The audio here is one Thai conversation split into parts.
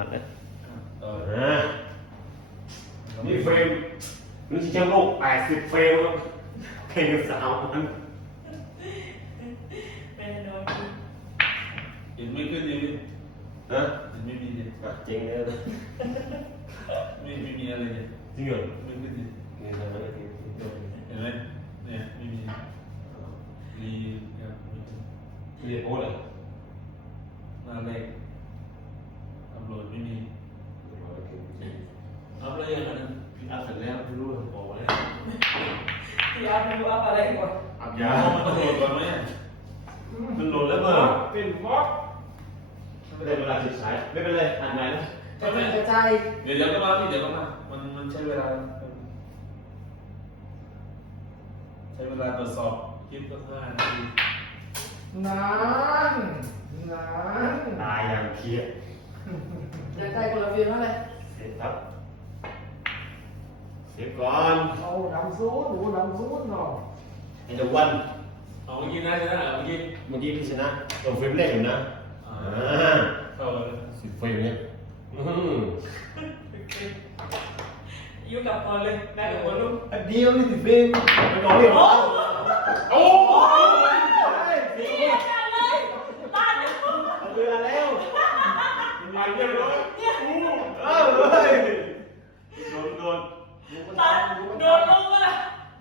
พัดนะต่ออ่านี่เฟรมนี่ชิงแชมป์โลก80เฟรมแล้วเพลงสาวมันเป็นโดนเห็นไม่ขึ้นเลยพี่ฮะเห็นไม่มีเลยอะจริงเลยไม่ไม่มีอะไรเลยจริงเหรอไม่ขึ้นเลย นี่ทำไมถึง เห็นไหมเนี่ยไม่มีรีครับไม่ขึ้น เรียนโอ้เลย หน้าแรกอัพโหลดไม่มีอัพเลยยังไง พี่อัพเสร็จแล้วพี่รู้ผมบอกไว้ พี่อาร์ตไม่รู้อัพอะไรก่อน อัพ ยายาว มันโหลดก่อนไหม มันโหลดแล้วเมื่อ เป็นมอส ไม่ได้เวลาศึกษาไม่เป็นไรอ่านใหม่นะจะเป็นกระจายเดี๋ยวเดี๋ยวก็มาพี่เดี๋ยวก็มามันมันใช้เวลา ใช้เวลาตรวจสอบคลิปก็ห้านาทีนานนานตายอย่างเครียดจะใกล้คนละฟิล์มเท่าไหร่เสร็จครับเสียก่อนเอาดำซูดหนูดำซูดเนาะไอ้เดวันเอาเมื่อกี้นะใช่ไหมเมื่อกี้เมื่อกี้พี่ชนะส่งเฟรมแรกอยู่นะอ่าอ่า เข้าเลยสิบเฟรมเนี่ยอื้อหืออยู่กับคนเลยได้กับคนลูกอันเดียวนี่สิบเฟรมไปนอนเรียบร้อยโอ้ยนี่อาจารย์เลยตาเนี่ยเอาเวลาแล้วมาเรียบร้อยเออเลยโดนโดนตาโดนลูกอะ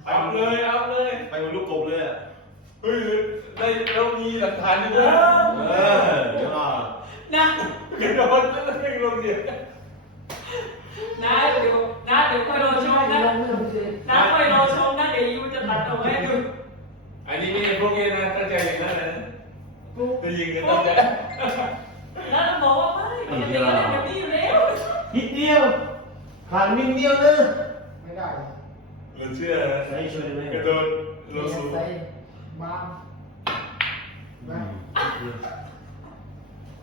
อัพเลยอัพเลยไปเหมือนลูกกบเลยอะเฮ้ยได้แล้วมีหลักฐานอยู่ด้วย เออเดี๋ยวอะ นะ กระโดดแล้วก็เพ่ งลงเดียวนะเดี๋ยวนะเดี๋ยวค่อยรอชมนะนะค่อยรอชมนะเดี๋ยวยูจะตัดเอาไว้ให้ดูอันนี้ไม่ใช่พวกนี้นะตั้งใจอย่างนั้นนะจะยิงกันตั้งใจนะบอกว่าไม่มันจะเป็นอะไรแบบนี้อยู่แล้วนิดเดียวผ่านนิดเดียวนะไม่ได้เราเชื่อนะใส่ช่วยได้ไหมกระโดดลงสูงใส่บางอืนะม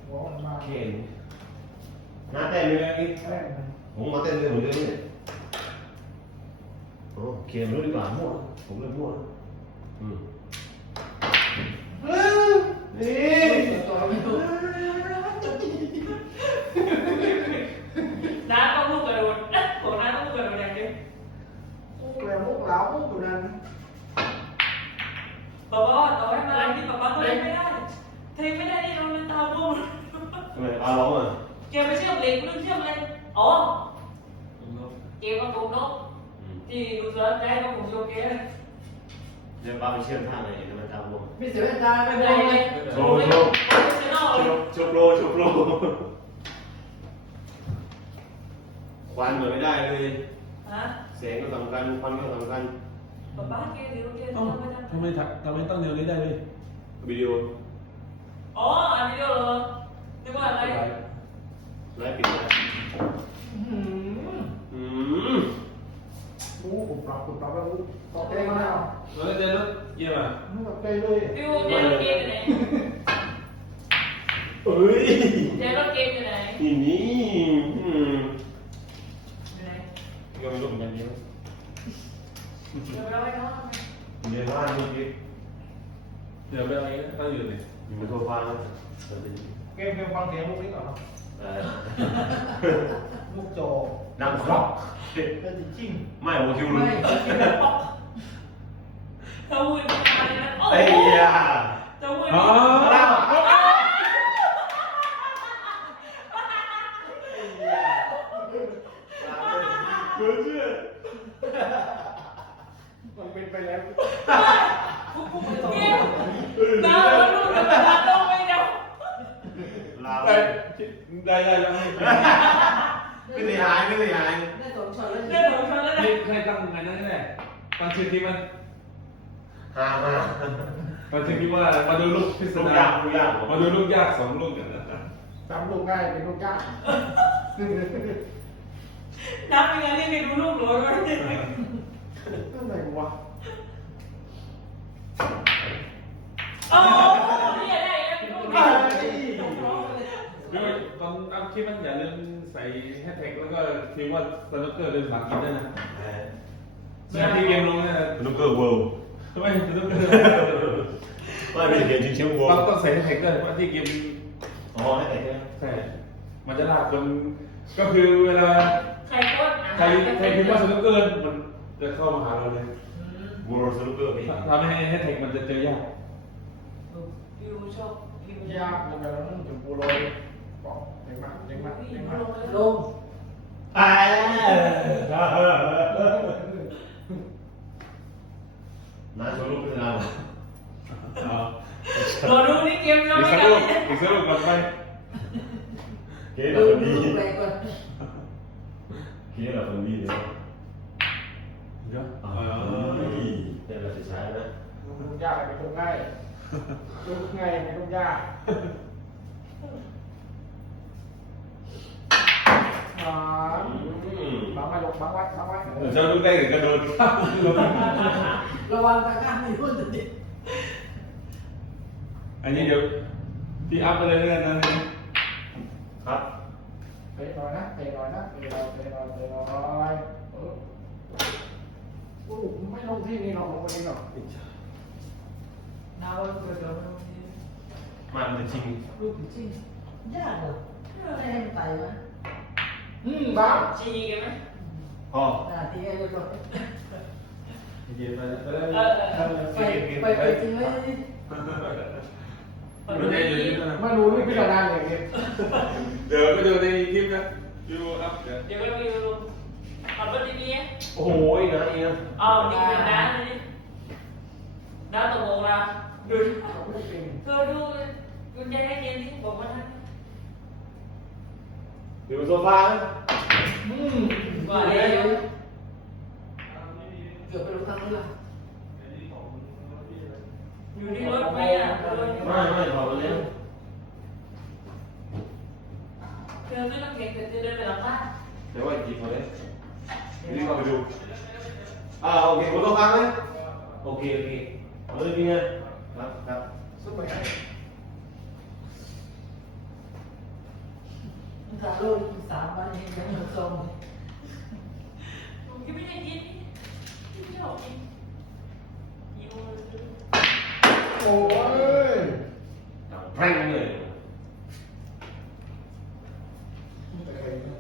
หัวมันบางเก่ง มาเต้นเลยอีกผมมาเต้นเลยผมเดินเนี่โอ้เขียนรู้ดีกว่ามั่วผมเล่นมั่วอืมเฮ้ยน้าก็พูดกระโดดของน้าก็พูดกระโดดอย่างเดียวมุกแล้วมุกแล้วมุกตัวนั้นบอกว่าต่อให้มาที่ป๊าป๊าก็เล่นไม่ได้เทไม่ได้นี่เราเล่นตาบวมทำไมปลาร้องอะ เกมไปเชื่อมเหล็กเรื่องเชื่อมอะไรอ๋อเกมกับผมเนาะอืมที่ดูสารใจกับผมโชว์เกมเดี๋ยวปลาไปเชื่อมท่าไหนเดี๋ยวมันตามลงไม่เสียเวลาไม่เป็นไรเลยโชว์โชว์เซนอลโชว์โชว์โปรโชว์โปรควันเหมือนไม่ได้เลยฮะแสงก็สำคัญควันก็สำคัญป๊าป๊าเกมหรือเกมเอ้าทำไม่ได้ทำไมทำไมต้องเดี๋ยวนี้ได้เลยวิดีโออ๋ออันนี้เดียวเหรอนึกว่าอะไร ไลฟ์ปิดนะอืมอืมมุกปรับปรับแล้วตอกใจมาแล้วแล้วก็จะรถเยี่ยมอะมุกตอกใจเลยพี่วูเจรถเกมอยู่ไหนเอ้ยเจรถเกมอยู่ไหนนี่นี่อืมอยู่ไหนก็ไม่รู้เหมือนกันเดียวเดี๋ยวเราไปนอนเดี๋ยวว่านี่ดิเดี๋ยวไปอะไรนะตั้งอยู่เลยอยู่ในโซฟาแล้วเออเกมเกมฟังเสียงมุกนี้ก่อนเนาะ เออมุกโจดังครอกเป็นจริงไม่โอคิวไม่รู้เต้าหู้อะไรนะโอ้เอ้ยโหอะเต้าหู้อ๋อเชื่อเชื่อมันเป็นไปแล้วเกมน้าแล้วลูกจะมาลงไปเดี๋ยวลาว ได้ได้ได้แล้วไม่ได้หายไม่ได้หายได้สองช็อตแล้วได้สองช็อตแล้วนะนี่ให้ตั้งอันนั้นแหละตั้งชื่อที่มันหามาตั้งชื่อที่ว่ามาดูลูกพิศลูกดายากลูกยากมาดูลูกยากสองลูกกันนะจำลูกง่ายเป็นลูกยากน้าเป็นไงเรียกให้ดูลูกหลวงเลยนั่นไหนวะโอ้เนี่ยได้แล้วลูก ด้วยต อนตั้งคลิปมันอย่าลืมใส่แฮชแท็กแล้วก็พิมพ์ว่าสนุกเกอร์เดินผ่านกินด้วยนะเมื่อที่เกมลงเนี่ยลูกเกอร์เวิลด์ทำไมสนุกเกอร์ไม่เป็นเขียนชิงเชียงวงต้องต้องใส่แฮชแท็กด้วยว่าที่เกมอ๋อให้แต่แค่ใช่มันจะลากคนก็คือเวลาใครโคตรใครใครพิมพ์ว่าสนุกเกินมันจะเข้ามาหาเราเลยบูโรสนุกเกอร์มีทำให้ให้เทคมันจะเจอยากพี่รู้ชอบพี่รู้ยากเลยแบบนั้นถึงกูโรยบอกเด็กมากเด็กมากพี่เด็กรู้มากลงลงอ่าน้าชวนลูกเป็นเราอ๋อรอดูนี่เกมเราอีกไม่สักได้ลูกอีกสักลูกก่อนไปเก๋ดูเราคนดูดีแปลกก่อนเก๋ เราคนดีเลยเดี๋ยวอ่าเออเดี๋ยวเราจะใช้นะลูกยากเป็นลูกง่ายลูกง่ายเป็นลูกยากอ่า บังไว้ลงบังไว้บังไว้เจ้าลูกได้กระโดดข้ามลงระวังตะกร้าไม่รุ่นติดอันนี้เดี๋ยวพี่อัพไปเลยแล้วกันนะครับเตะหน่อยนะเตะหน่อยนะเตะหน่อยเตะหน่อยเตะหน่อยเออโอ้ไม่ลงที่นี่หรอกลงไปนี่หรอกน้าว่าเกิดเรามาเป็นจริงลูกจริงยากเหรอไม่ให้มันไต่มาอืมบ้าชีกันไหม พ่อหน้าที่ไอ้เรียบร้อยเย็นไปแล้วเออเออไปไปไปจริงเลยนี่ไม่ใช่อยู่ที่นั่นนะไม่รู้นี่พิจารณาอย่างนี้เดี๋ยวไปดูในคลิปนะยูอัพเดี๋ยวเดี๋ยวเราไปดูขับรถดีๆโอ้โหนะอีนะเอานี่เป็นน้านี่น้าตกลงละดูไม่จริงเธอดูดูใจให้เย็นที่บอกว่าท่านอยู่บนโซฟาอืม ว่าเดี๋ยวเกือบไปลงทางนู้นละอยู่ที่รถไปอะไม่ไม่พอมาแล้วเธอไโอ้ยดังแพร่งเลยแต่ใครเนี่ย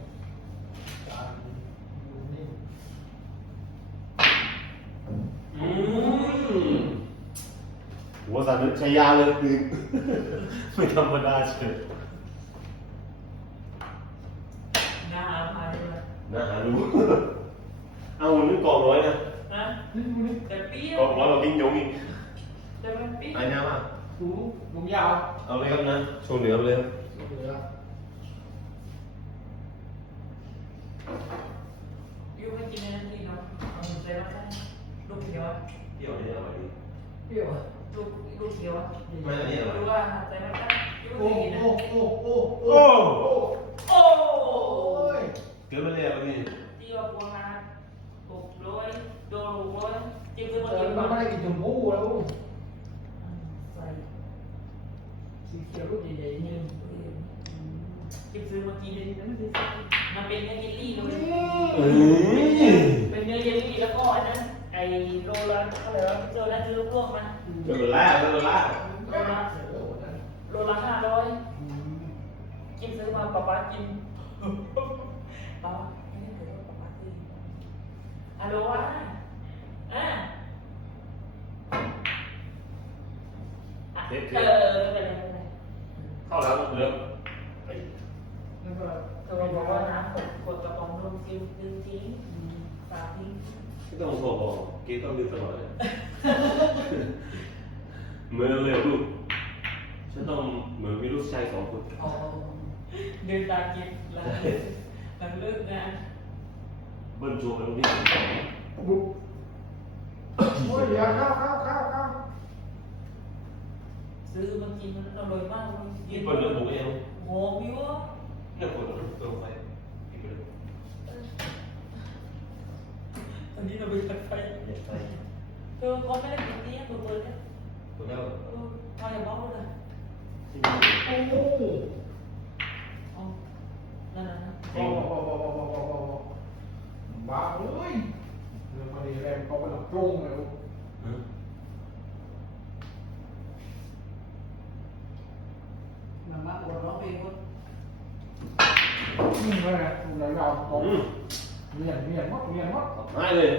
การอยู่นี่อืมหัวสั่นใช้ยาเลยคือไม่ธรรมดาเฉยน้าหาพายเลย นะฮะรู้เอานึกกองร้อยนะ นะ นี่ดูนี่ แต่เปรี้ย ก ว องร้อยเราทิ้งยงอีก แต่มันเปรี้ยว ไอ้เนี่ยว่า หูลุงยาว เอาเลยครับนะโชว์เหนือไปเลยครับเหลือยูไม่กินอะไรนี่เนาะเอาใส่มาได้ลูกเขียวเที่ยวนี่อร่อยดีเปรี้ยวอะลูกลูกเขียวไม่อันนี้อร่อยรู้ว่าใส่มาได้ยูโอ้ไม่กินนะโอ้โอ้โอ้โอ้โอ้โอ้ยเกิดมาเลยอะนี่เที่ยวบัวมาหกร้อยโดนหกร้อยจิ้มซื้อมาเอกิอนมันไม่ได้กินชมพู่แล้ว ใส่ สีเขียวลูกใหญ่ๆนี่จิ้มซื้อมากินเลยนะมันเป็นมันเป็นเนื้อเยลลี่เลยเอ้ยเป็นเนื้อเยลลี่แล้วก็อันนั้นไอ้โรลันเขาเลยว่าโรลันซื้อพวกมันเกิดแล้วเกิดแล้วโรลันโรละห้าร้อยกินซื้อมาป๊าป๊ากินป๊าไม่ได้ถือว่าป๊าป๊ากินฮัลโหลวะเออไม่เป็นไรไม่เป็นไร เข้าแล้วเริ่ม แล้วก็ เธอบอกว่าน้ำกดกดกระป๋องลงซิลดึงทิ้งฝาทิ้ง ไม่ต้องโทรบอก เกต้องดื้อตลอดเลยเหมือนเลยลูกฉันต้องเหมือนมีลูกชายสองคนเอาเดินตามกินหลังหลังเลิกงานเบิ้ลโชว์ไปตรงนี้บุกโอ้ยเดี๋ยวเข้าเข้าเข้าเข้าซื้อมากินมันอร่อยมากเลยนี่เบิ้ลเรื่องผมเองโหพี่วะเนี่ยคนตัวไปอีกเลย ตอนนี้เราไปจัดไฟเด็กไปเธอเขาไม่ได้ปิดนี้เปิดเปิดเนี่ยตัวแล้วเออมาอย่าบอก เลยที่นี่โอ้โหอ๋อนั่นน่ะนะโอ้โหโอ้โหโอ้โหโอ้โหบ้าเอ้ยเรื่องมันดีแรงเขาเป็นตรงเลยมามาอดร้องเพลงก็เเลยนะดูแล้วยาวตรงอืมเมียนเมียนมดเมียนมดง่ายเลย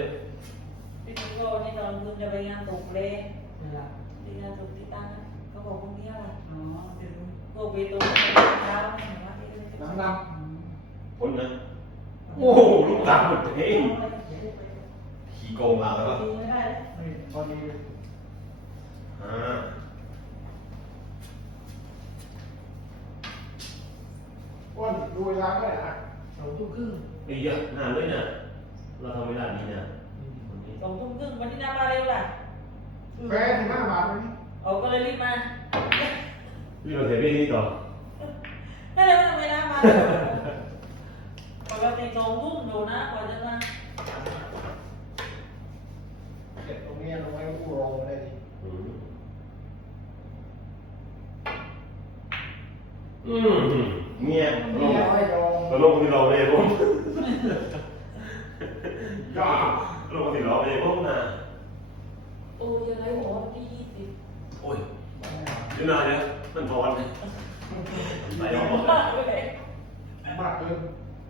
พี่ติ๊กโก้นี่ตอนคุณจะไปงานตกเลยเวลาที่งานตกที่ตั้งนะเขาบอกพวกนี้อะไรอ๋อเดี๋ยวพวกเบตงเช้าเห็นไหมที่เขาจะน้ำทำดคนนะโอ้โหลูกตาหมดเฮ้ยขี่โกงมาแล้วก็ดีไม่ได้เลยำนี่พอดีเลยอ่าอ้วนดูเวลาก็ได้อะ สองทุ่มครึ่งไอ้เหี้ยอะนานด้วยนะเราทำเวลานี้นะวันนี้สองทุ่มครึ่งวันที่น้ามาเร็วล่ะแฟนถึงห้าบาทเลยนี่เอาก็เลยรีบมาพี่เราเสียพี่นี่ต่อถ้าเร็วทำไมน้ามาเร็วปกติสองทุ่มอยู่นะกว่าจะมาเก็บตรงนี้ลงไว้กู้โรงได้ดิอืม อืมเงียบลนี่งเอาไว้โรงตกลงที่เราเลยผมย่าลงที่เราเลยผมนะโอ้ยังไงหัวที่ยี่สิบโอ้ยเดี๋ยวนานเนี่ยมันพอนเลยไปแล้วหมดมากเลยมากเกิน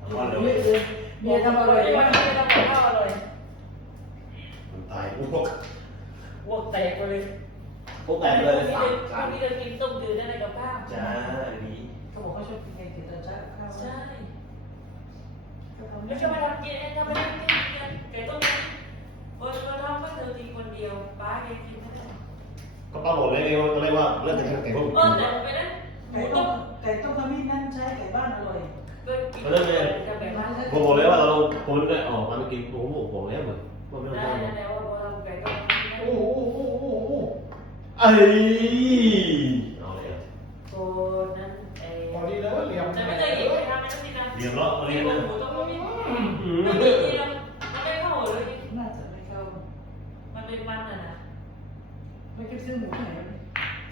ทั้งวันเลเมียยเลยเมียทำอะไรวันนี้ทำกับข้าวอร่อยมันตายอ้วกอ้วกแตกไปเลยพวกแตกเลยพสามรุ่สางมนี้เดินกินต้มจืดได้ในกับข้าวจ้าดี เขาบอกเขาชอบกินแกงเผ็ดตอนเช้าข้าวใช่ก็ทำไม่ใช่มาทำกินเองทำไม่ได้กินกันไก่ต้มเออเราทำก็เธอกินคนเดียวป้าแกกินไม่ได้ก็ป้าบอกเลยตอนแรกว่าเลิกแต่แต่พวกเออแต่ไปนะหมูไก่ต้ต้มมไก่ต้มขมิ้นนั่นใช้ไก่บ้านอร่อยก็กินกับแบบนั้นผมบอกเลยว่าเราผมได้ออกมาเมื่อกี้ผมบอกบอกแล้วเหมือนว่าไม่ต้องได้ทำได้ว่าพอทำไก่ต้มโอ้โหโอ้โหโอ้โหเอ้ยเอาเลย เรียบร้อยเรียบหร้อยมูต้มก็มีไม่มีกินแล้วมันไม่เข้าเลยน่าจะไม่เข้ามันเป็นมันอะนะไม่คิดซื้อหมูที่ไหนวะ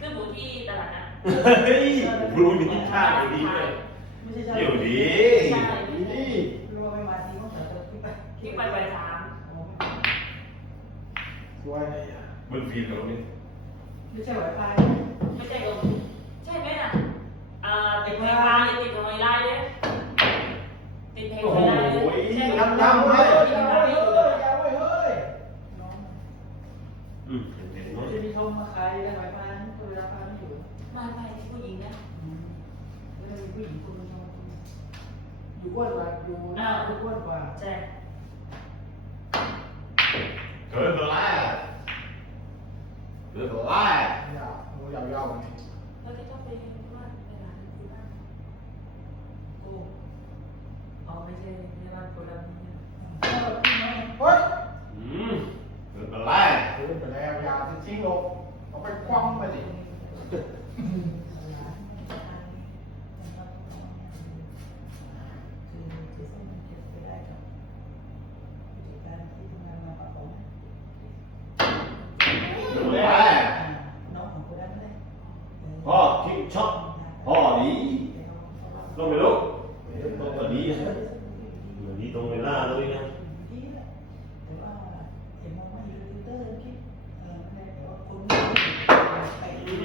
ซื้อหมูที่ตลาดนะเฮ้ยรู้ดีท่าดีเลยไม่ใช่ใช่เดี๋ยวดีใช่ดีดีรู้ว่าไม่มาทีก็แต่จะคิดไปที่ไปไปสามสวยมันฟีนตรงนี้ไม่ใช่ไหวพายไม่ใช่ลงใช่ไหมน่ะอ่าติดเพลงลายติดหอยลายเลย ติดเพลงโอ้โหยเลยใช่ไหมยำยำเฮ้ยยำเฮ้ยเฮ้ยยำเฮ้ยเฮ้ยน้องอืมเนไหมจะมีทรมาขายแล้วไหวพายเวลาพายไม่อยู่ม่ไม่ผู้หญิงนะแล้วมีผู้หญิงคนนึงอยู่อ้วนกว่าอยู่หน้าอ้วนกว่าใช่เกิดอะไรเกิดอะไรยาอ้ยาวยาวๆนี่ แล้วก็ต้องไปว่าในร้านที่บ้านโอ้อ๋อไม่ใช่ในบ้านโกดังนี่ เฮ้ย อืมเกิดอะไร เออไปแล้วยาวจริงๆลงเอาไปคว่ำไปดิ เกิดอะไรพ่อทิ้งช็อปพ่อดีลงไปลูกลงก็ดีดีตรงเวลาเลยนะ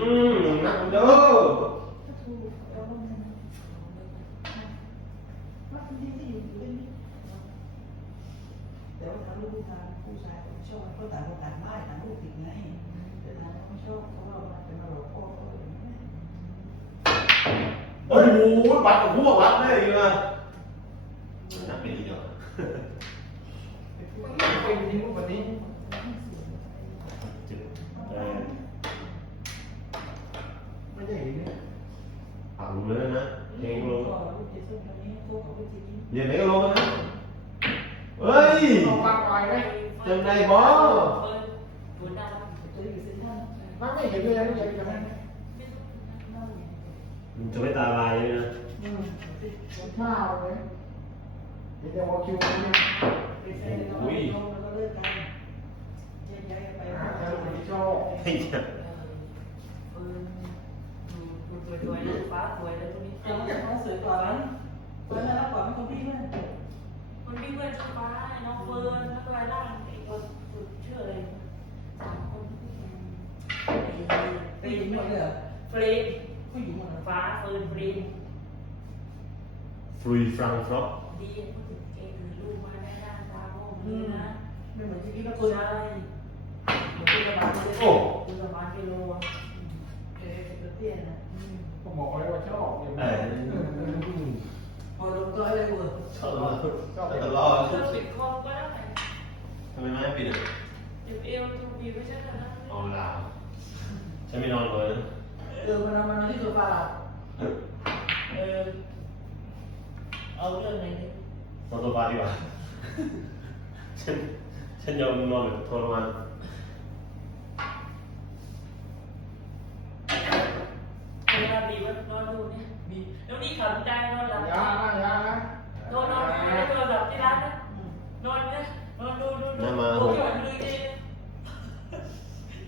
อืมนักเด้อ แต่ว่าทางลูกทางผู้ชายเขาชอบเขาต่างคนต่างไม่ต่างลูกติดไงแต่ทางเขาไม่ชอบเพราะว่ามันเป็นมาหลอกพ่อเขาอย่างนี้ โอ้โหบัตรกับพวกวัดเลยอยู่นะนักไม่ดีหรอก เป็นจริงรูปแบบนี้ เออ ไม่ได้เห็นเนี่ย ผักลงเลยนะเองลง ก็ลูกเจสันคนนี้ เขาเขาไปจริงเย็นไหนก็ลงนะเฮ้ยต้องวางไว้ไหมฝืนดาวตัวอยู่สิท่านมันไม่เห็นเลยนะไม่เห็นเลยนะมันจะไม่ตาลายเลยนะอืมสิข้าวเลยเดี๋ยวจะวอคิวเนี่ยไปเซ็นแล้วก็แล้วก็เลิกกันแยกย้ายกันไปหาเจอคนที่ชอบไอ้เหี้ยฝืนดูดูสวยๆนะฟ้าสวยเลยตรงนี้แต่ว่าเขาสวยกว่านั้นตอน นั้นกว่าไม่คงพี่มั้ยคนพี่เพื่อนชื่อฟ้าน้องเฟิร์นแล้วก็รายล่างไอ้คนชื่ออะไรสามคนไปยิงหมดเลยเหรอเฟรนผู้หญิงหมดเลยฟ้าเฟิร์นเฟรนฟรีฟรังฟรอกดีพูดถึงเองหรือลูกมาได้หน้านตาพ่อมึงนะไม่เหมือนที่พี่ก็ใชคุยนะ่เหมือนที่ระบาดเลยโอ้คุณสมานกิโลอะเออเป็นเตี้ยนะก็บอกเลยว่าชอบอย่างเอนี้อ พอลงก็อะไรกูชอบชอบตลอดเธอปิดคอก็ได้ทำไมไม่ให้ปิดอะเดี๋ยวเอวถูกบีบไม่ใช่ขนาดเอานั้นลาฉันไม่นอนเลยเออมันมันที่ตัวปลาหลับเออเอาเรื่องไหนดินอนตัวปลาดีกว่าฉันฉันยอมนอนแบบทรมานเวลาบีบว่านอนดูเนี่ย บีบแล้วนี่ขำใจนอนหลับยานะยานะนอนนอนไม่ได้นอนหลับที่ร้านนะนอนนะนอนดูดูดูโอ้ยหวานเลยเนี่ย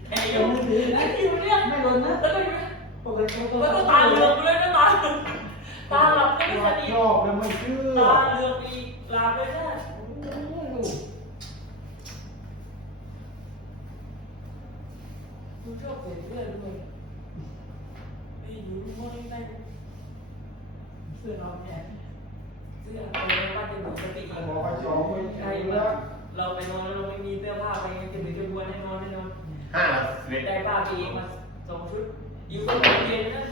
ไอ้เดี๋ยูยวมือถือไอ้นะยูเนี่ยไม่โดนนะแล้วก็ยูปกติแล้วก็ตาเหลือกเลยนะตาตาหลับไม่สนิทชอบแล้วไม่เชื่อตาเหลือกอีกหลับเลยนะดูชอบเปลี่ยนเพื่อนด้วยนี่อยู่ห้องนี้ได้ เสื้อนอนเนี่ยเสื้อเอาไว้ว่าจะหมดสติเขาบอกให้ชอบไม่ใช่เชื่อเราไปนอนแล้วเราไม่มีเสื้อผ้าไปจะหรือจะบวนแน่นอนแน่นอนห้าเวทได้ผ้าไปเองมาสองชุดอยู่ก็เย็นนะ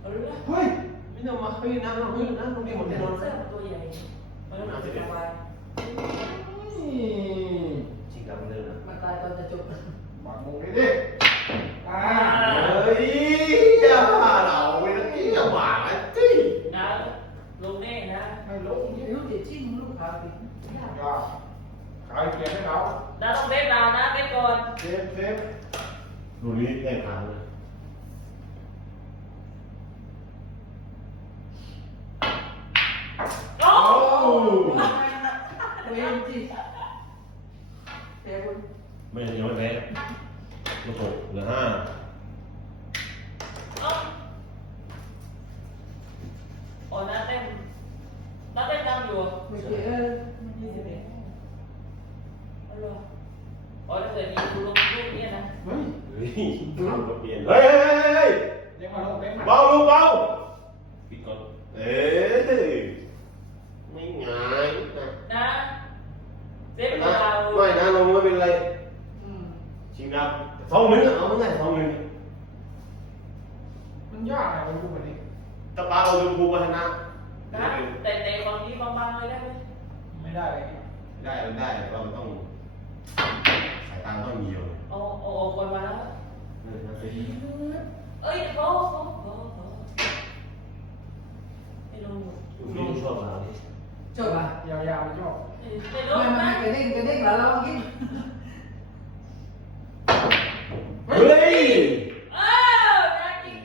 เอาดูนะเฮ้ยไม่ต้องมาเฮ้ยนั่งเฮ้ยนั่งตรงนี้หมดเลยนอนเสื้อตัวใหญ่มันก็สบายจริงจังเลยนะมันตายตอนจะจบบังมุงนี่ดิอ่า เฮ้ยอย่าว่าเราไม่ต้องอย่าหวานนะจี้ นะลงแน่นะ ไม่ลงนี่ ลูกเด็กชิ้นลูกขาวติดยาขายเกียร์ให้เรานะต้องเบ็ดดาวนะเบ็ดก่อนเซฟเซฟดูนี่แข่งขันเลยโอ้ตัวเองจีเสียคุณไม่ยังไม่แพ้ลูกหกเหลือห้าโอ้น้าเต้น น้าเต้นตามอยู่ไม่เกี่ยวยี่สิบเอ็ดอ๋อเหรออ๋อถ้าเกิดมีคุณลงรูปนี้นะเฮ้ยเฮ้ยทำรถเปลี่ยนเฮ้ยเฮ้ยเฮ้ยยังมาลงเต็มเบาลูกเบาปิดก่อนเอ้ยไม่ง่ายนะ นะเซฟ นะ เรา ไม่นะลงไม่เป็นไร อืม จริงนะสองหนึ่งเอาไงสองหนึ่ง มันยากไงมันพูดแบบนี้ ตะปาเราดูภูมิพัฒนา นะแต่แต่ฝั่งนี้บางๆเลยได้ไหม ไม่ได้เลย ได้ได้เราต้องสายตาต้องมีอยู่ เอาเอาเอาคนมาแล้ว นี่นะสิ เอ้ยโอ้โหโอ้โหไม่ลงหมด ลูกชอบเรา จบอะ ยาวๆชอบ ไม่ล ไม่ ง ไม่ นะ กระเด้งกระเด้งแล้วเรากิน เฮ้ย อ้าวน่ากิน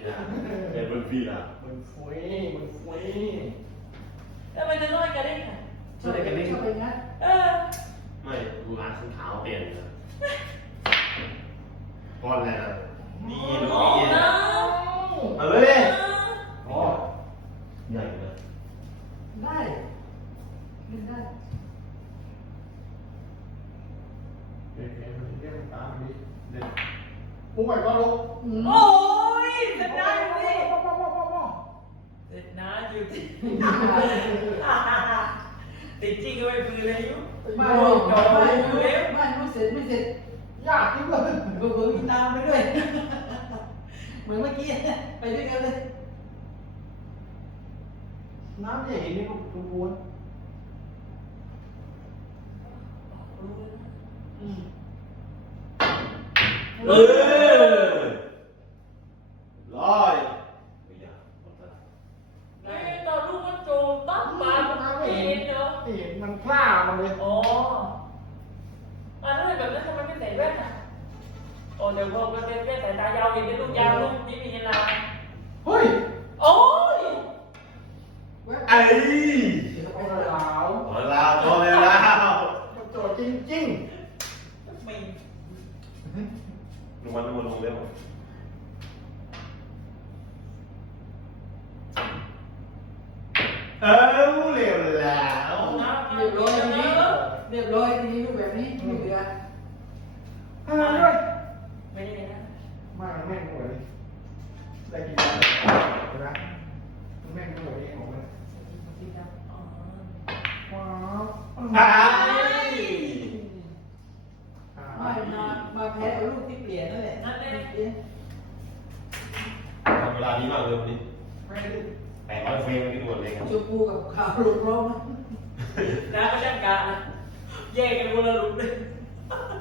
เด็กเป็นพี่ละ มันฟุ้ยมันฟุ้ย แล้วมันจะน้อยกันได้ไง ชอบไปชอบไปงั้น เออ ไม่ดูร้านสีขาวเปลี่ยนนะก้อนแล้วนี่ลูก โอ้ นี่ นะ เอาเลย อ๋อ ใหญ่นะ ได้เล่นได้ เด็กเห็นมันเรียกมันตามดีเด็กปุ้งไปก็ลุก โอ้ยเสร็จนะอยู่ดิ พ่อพ่อพ่อพ่อพ่อ เสร็จนะอยู่ดิ ติดจริงก็ไม่ฟื้นเลยอยู่ไม่ไม่ไม่ไม่ไม่เสร็จไม่เสร็จยากจริงเลยเบอร์เบอร์มีตามไปด้วยเหมือนเมื่อกี้ไปด้วยกันเลยน้ำใหญ่นี่ก็ดูวนอืมเออ โอ้เดี๋ยวพอมันเป็นแว่นสายตายาวเห็นเป็นลูกยาวลูกนี่มีเวลา เฮ้ย โอ้ย ไอ้ โอ้ลาว พอแล้วพอแล้ว มันโจจริงจริง มี ลงมาลงมาลงเร็วเออเร็วแล้ว น้ำ เรียบร้อยทีนี้เรียบร้อยทีนี้รูปแบบนี้ไม่เหลือ เฮ้ย ไม่ได้นะ มาแม่งหวยได้กินเห็นไหมแม่งหวยของมัน จริงจัง อ้าย ไม่มามาแพ้เอาลูกที่เปลี่ยนนั่นแหละ นั่นเองเปลี่ยนทำเวลาดีมากเลยวันนี้ไม่ได้แปดร้อยเฟรมไม่ด่วนเลยครับชมพูกับขาวหลุดร้องนะนะก็ช่างการนะแยกกันคนละลุมเลย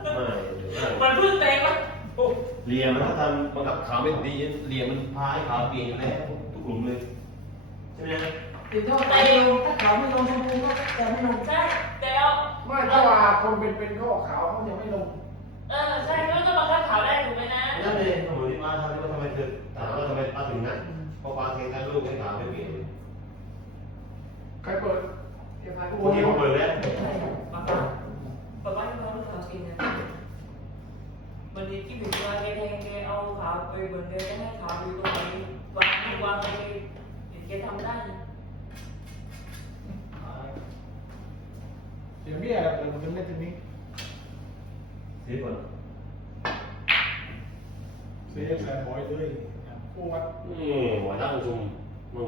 ไม่มันเพิ่งแตกวะโอ้เรียมันถ้าทำบังคับขาวไม่ดีเรียมันพาให้ขาวเปลี่ยนอยู่แล้วทุกหลุมเลยใช่ไหมถึงถ้าไปลงถ้าขาวไม่ลงชมพูก็จะไม่ลงใช่แต่เอาไม่ถ้าว่าคนเป็นเป็นก็ขาวเขาจะไม่ลงเออใช่ก็ต้องมาคัดขาวได้ถูกไหม นะนั่นเองผมที่มาทำว่าทำไมเธอถามว่าทำไมป้าถึงนั้นเพราะป้าเทงานลูกให้ขาวไม่เปลี่ยนใครเปิดเดี๋ยวใครเมื่อกี้ผมเปิดแล้วป๊าป๊าที่เขาลูกขาวกินนะวันนี้ที่ผมว่าแกแทงแกเอาขาไปเหมือนแกจะให้ขาอยู่ตรงไหนวางวางไปเห็นแกทำได้นะเดี๋ยวเบี้ยเปิดมันเล่นทีนี้เสียก่อน เซฟใส่บอยเลยป วดนี่หัวตั้งชุมมึง